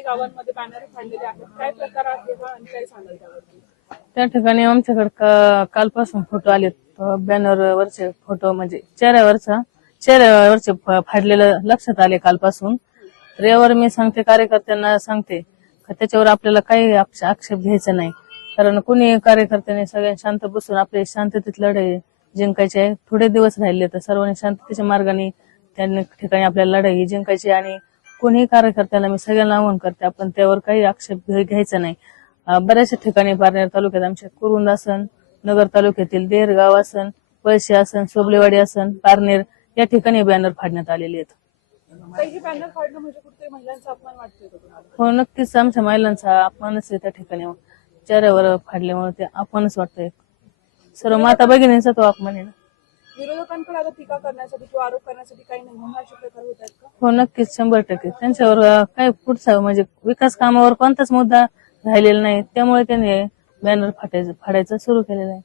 गावांमध्ये बॅनर फाडलेले आहेत. काय प्रकार आहे हा आणि काय सांगाल त्यावरती त्या ठिकाणी आमच्याकडे का- कालपासून फोटो आलेत. बॅनर वरचे फोटो म्हणजे चेहऱ्यावरचा चेहऱ्यावरचे फाडलेलं लक्षात आले कालपासून. तर यावर मी सांगते कार्यकर्त्यांना सांगते का त्याच्यावर आपल्याला काही आक्षेप घ्यायचा नाही. कारण कुणी कार्यकर्त्यांनी सगळ्यांनी शांत बसून आपले शांततेत लढाई जिंकायचे. आहे. थोडे दिवस राहिले तर सर्वांनी शांततेच्या मार्गाने त्यांनी ठिकाणी आपल्याला लढाई जिंकायची आणि कोणीही कार्यकर्त्याला मी सगळ्यांना आवाहन करते आपण त्यावर काही आक्षेप घ्यायचा नाही. बऱ्याचशा ठिकाणी पारनेर तालुक्यात आमच्या कुरुंद असन नगर तालुक्यातील देरगाव असन पळशी असन सोबलेवाडी असन पारनेर या ठिकाणी बॅनर फाडण्यात आलेले आहेत. म्हणजे हो नक्कीच आमच्या महिलांचा अपमानच आहे त्या ठिकाणी. चेहऱ्यावर फाडल्यामुळे ते अपमानच वाटतंय. सर्व माता भगिनींचा तो अपमान आहे ना. विरोधकांकडे आता टीका करण्यासाठी किंवा आरोप करण्यासाठी काही नाही. प्रकार होत आहेत का? हो नक्कीच. शंभर टक्के. त्यांच्यावर अं, काय पुढचा म्हणजे विकास कामावर कोणताच मुद्दा राहिलेला नाही. त्यामुळे त्यांनी बॅनर फाटायचं फाडायचं सुरू केलेलं आहे.